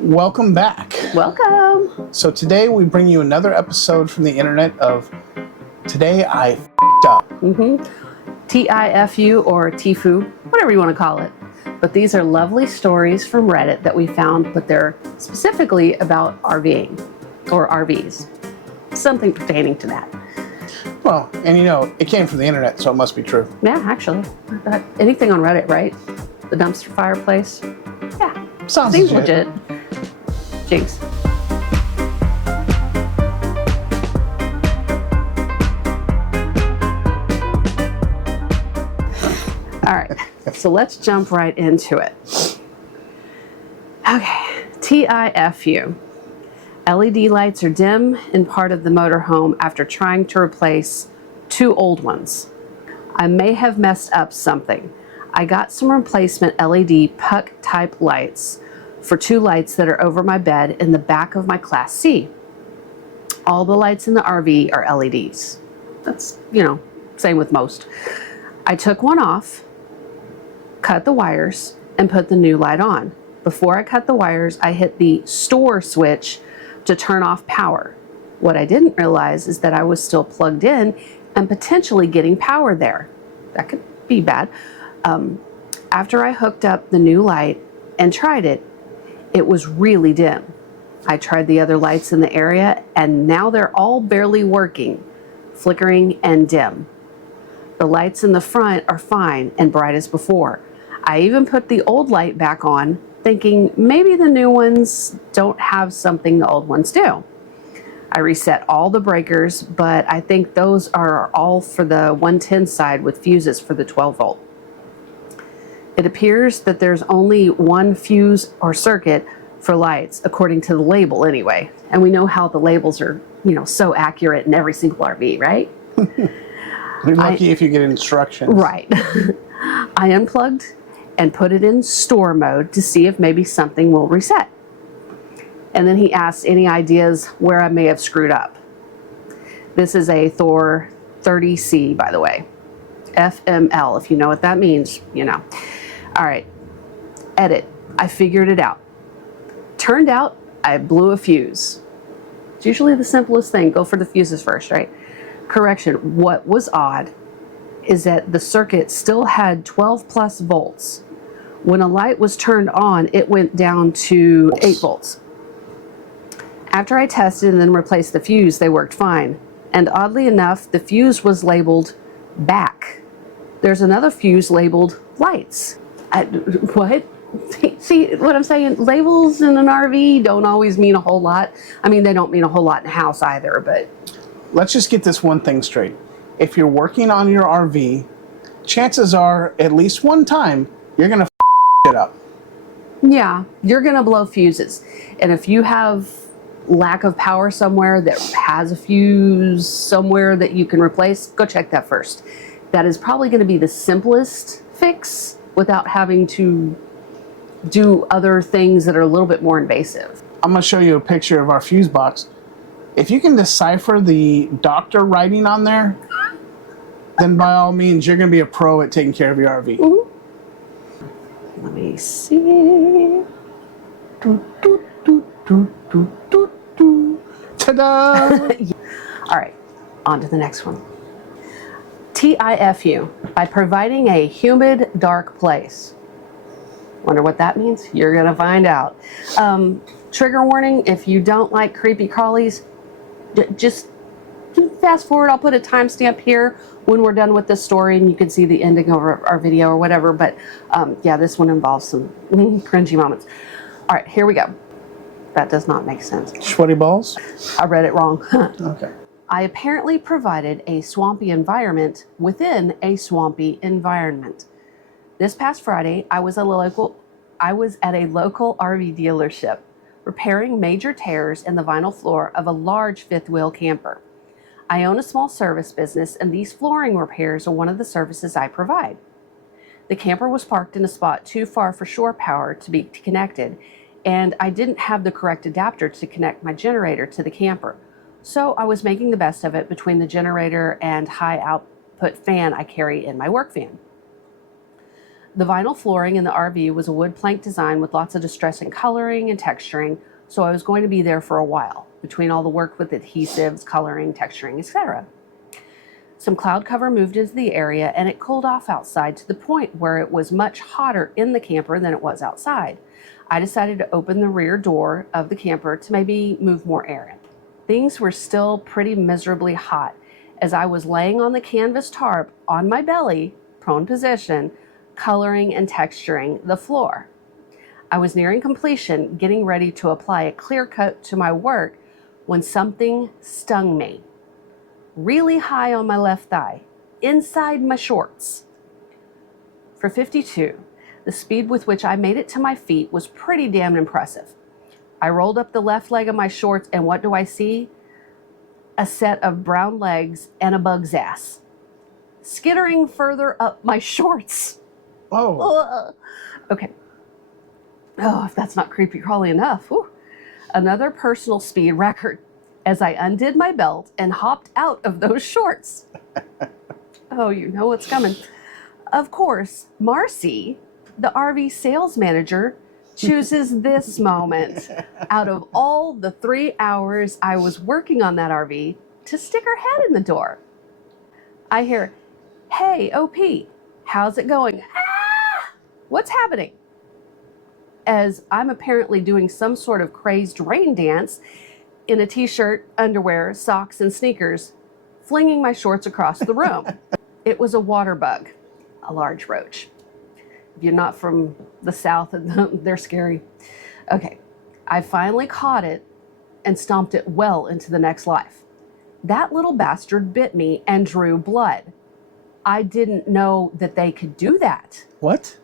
Welcome back. Welcome. So today we bring you another episode from the internet of Today I F***ed Up. T.I.F.U. or T.I.F.U, whatever you want to call it. But these are lovely stories from Reddit that we found, but they're specifically about RVing or RVs. Something pertaining to that. Well, and you know, it came from the internet, so it must be true. Yeah, actually. Anything on Reddit, right? The dumpster fireplace. Yeah. Seems legit. Jinx. All right, so let's jump right into it. Okay, T.I.F.U. LED lights are dim in part of the motorhome after trying to replace 2 old ones. I may have messed up something. I got some replacement LED puck type lights for 2 lights that are over my bed in the back of my Class C. All the lights in the RV are LEDs. That's, same with most. I took one off, cut the wires, and put the new light on. Before I cut the wires, I hit the store switch to turn off power. What I didn't realize is that I was still plugged in and potentially getting power there. That could be bad. After I hooked up the new light and tried it, it was really dim. I tried the other lights in the area and now they're all barely working, flickering and dim. The lights in the front are fine and bright as before. I even put the old light back on, thinking maybe the new ones don't have something the old ones do. I reset all the breakers, but I think those are all for the 110 side with fuses for the 12 volt. It appears that there's only one fuse or circuit for lights, according to the label anyway. And we know how the labels are, so accurate in every single RV, right? You're lucky if you get instructions. Right. I unplugged and put it in store mode to see if maybe something will reset. And then he asked any ideas where I may have screwed up. This is a Thor 30C, by the way. FML, if you know what that means, you know. All right, edit. I figured it out. Turned out I blew a fuse. It's usually the simplest thing. Go for the fuses first, right? Correction, what was odd is that the circuit still had 12 plus volts. When a light was turned on, it went down to 8 volts. After I tested and then replaced the fuse, they worked fine. And oddly enough, the fuse was labeled back. There's another fuse labeled lights. What? See what I'm saying? Labels in an RV don't always mean a whole lot. I mean, they don't mean a whole lot in a house either, but... Let's just get this one thing straight. If you're working on your RV, chances are, at least one time, you're going to it up. Yeah, you're going to blow fuses. And if you have lack of power somewhere that has a fuse somewhere that you can replace, go check that first. That is probably going to be the simplest fix without having to do other things that are a little bit more invasive. I'm going to show you a picture of our fuse box. If you can decipher the doctor writing on there, then by all means, you're going to be a pro at taking care of your RV. Mm-hmm. Let me see. Ta-da! All right, on to the next one. T.I.F.U. by providing a humid, dark place. Wonder what that means? You're going to find out. Trigger warning, if you don't like creepy crawlies, just fast forward. I'll put a timestamp here when we're done with this story and you can see the ending of our video or whatever. But yeah, this one involves some cringy moments. All right, here we go. That does not make sense. Sweaty balls? I read it wrong. Okay. I apparently provided a swampy environment within a swampy environment. This past Friday, I was at a local RV dealership repairing major tears in the vinyl floor of a large fifth wheel camper. I own a small service business and these flooring repairs are one of the services I provide. The camper was parked in a spot too far for shore power to be connected, and I didn't have the correct adapter to connect my generator to the camper. So I was making the best of it between the generator and high output fan I carry in my work van. The vinyl flooring in the RV was a wood plank design with lots of distressing coloring and texturing, so I was going to be there for a while, between all the work with adhesives, coloring, texturing, etc. Some cloud cover moved into the area and it cooled off outside to the point where it was much hotter in the camper than it was outside. I decided to open the rear door of the camper to maybe move more air in. Things were still pretty miserably hot as I was laying on the canvas tarp on my belly, prone position, coloring and texturing the floor. I was nearing completion, getting ready to apply a clear coat to my work when something stung me. Really high on my left thigh, inside my shorts. For 52, the speed with which I made it to my feet was pretty damn impressive. I rolled up the left leg of my shorts and what do I see? A set of brown legs and a bug's ass, skittering further up my shorts. Oh. Ugh. Okay. Oh, if that's not creepy crawly enough. Whew. Another personal speed record as I undid my belt and hopped out of those shorts. Oh, you know what's coming. Of course, Marcy, the RV sales manager, chooses this moment out of all the 3 hours I was working on that RV to stick her head in the door. I hear, "Hey, OP, how's it going?" "Ah! What's happening?" As I'm apparently doing some sort of crazed rain dance in a t-shirt, underwear, socks, and sneakers, flinging my shorts across the room. It was a water bug, a large roach. If you're not from the South, they're scary. Okay, I finally caught it and stomped it well into the next life. That little bastard bit me and drew blood. I didn't know that they could do that. What?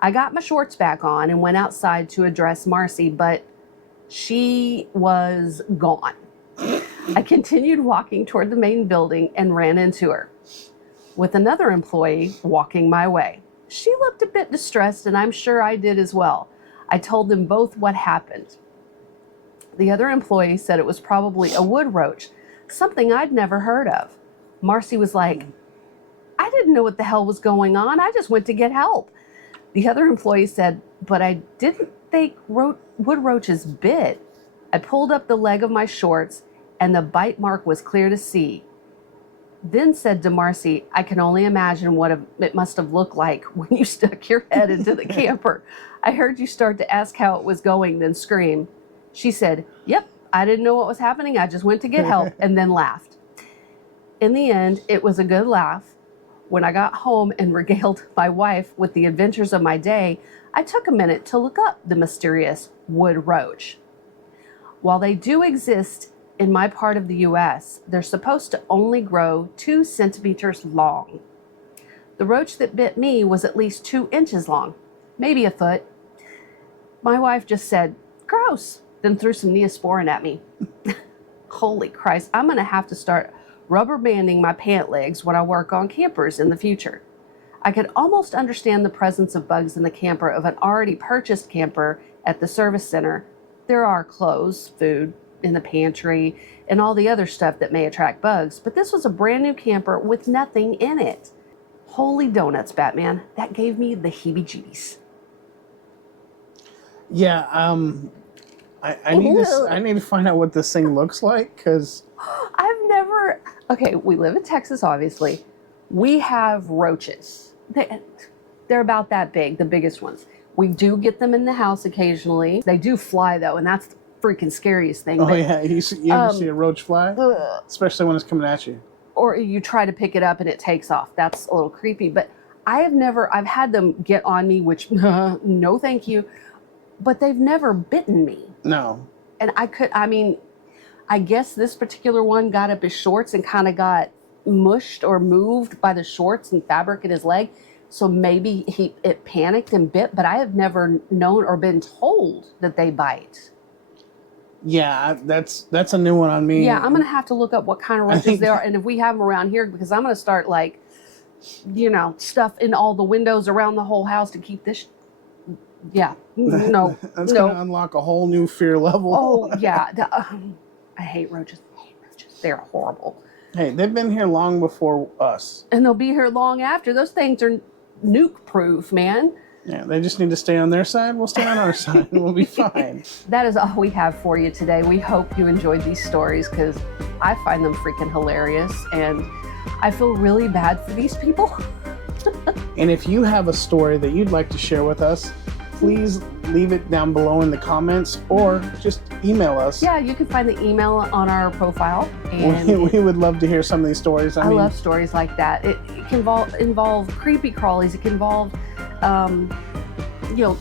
I got my shorts back on and went outside to address Marcy, but she was gone. I continued walking toward the main building and ran into her, with another employee walking my way. She looked a bit distressed, and I'm sure I did as well. I told them both what happened. The other employee said it was probably a wood roach, something I'd never heard of. Marcy was like, "I didn't know what the hell was going on. I just went to get help." The other employee said, "But I didn't think wood roaches bit." I pulled up the leg of my shorts and the bite mark was clear to see. Then said to Marcy, "I can only imagine what it must have looked like when you stuck your head into the camper. I heard you start to ask how it was going, then scream." She said, "Yep, I didn't know what was happening. I just went to get help," and then laughed. In the end, it was a good laugh. When I got home and regaled my wife with the adventures of my day, I took a minute to look up the mysterious wood roach. While they do exist in my part of the US, they're supposed to only grow 2 centimeters long. The roach that bit me was at least 2 inches long, maybe a foot. My wife just said, "Gross," then threw some Neosporin at me. Holy Christ, I'm gonna have to start rubber banding my pant legs when I work on campers in the future. I could almost understand the presence of bugs in the camper of an already purchased camper at the service center. There are clothes, food in the pantry, and all the other stuff that may attract bugs, but this was a brand new camper with nothing in it. Holy donuts, Batman. That gave me the heebie-jeebies. Yeah, I need to find out what this thing looks like, because I've never... Okay, we live in Texas, obviously. We have roaches. They're about that big, the biggest ones. We do get them in the house occasionally. They do fly, though, and that's the freaking scariest thing. Oh, but, yeah, you ever see a roach fly? Especially when it's coming at you. Or you try to pick it up and it takes off. That's a little creepy. But I've had them get on me, which, no thank you. But they've never bitten me. No. And I guess this particular one got up his shorts and kind of got mushed or moved by the shorts and fabric in his leg. So maybe it panicked and bit, but I have never known or been told that they bite. Yeah, that's a new one on me. Yeah, I'm going to have to look up what kind of roaches they are and if we have them around here, because I'm going to start stuff in all the windows around the whole house to keep this. Yeah, no. That's going to unlock a whole new fear level. Oh, yeah. I hate roaches. They're horrible. Hey, they've been here long before us. And they'll be here long after. Those things are nuke proof, man. Yeah, they just need to stay on their side. We'll stay on our side and we'll be fine. That is all we have for you today. We hope you enjoyed these stories because I find them freaking hilarious and I feel really bad for these people. And if you have a story that you'd like to share with us, please leave it down below in the comments or just email us. Yeah, you can find the email on our profile. And we would love to hear some of these stories. I love stories like that. It can involve creepy crawlies. It can involve, you know,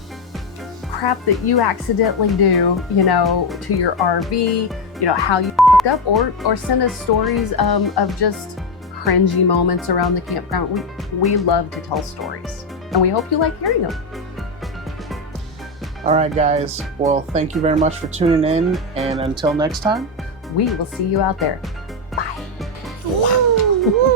crap that you accidentally do, you know, to your RV, you know, how you fucked up, or send us stories of just cringy moments around the campground. We love to tell stories, and we hope you like hearing them. All right, guys. Well, thank you very much for tuning in, and until next time, we will see you out there. Bye. Woo!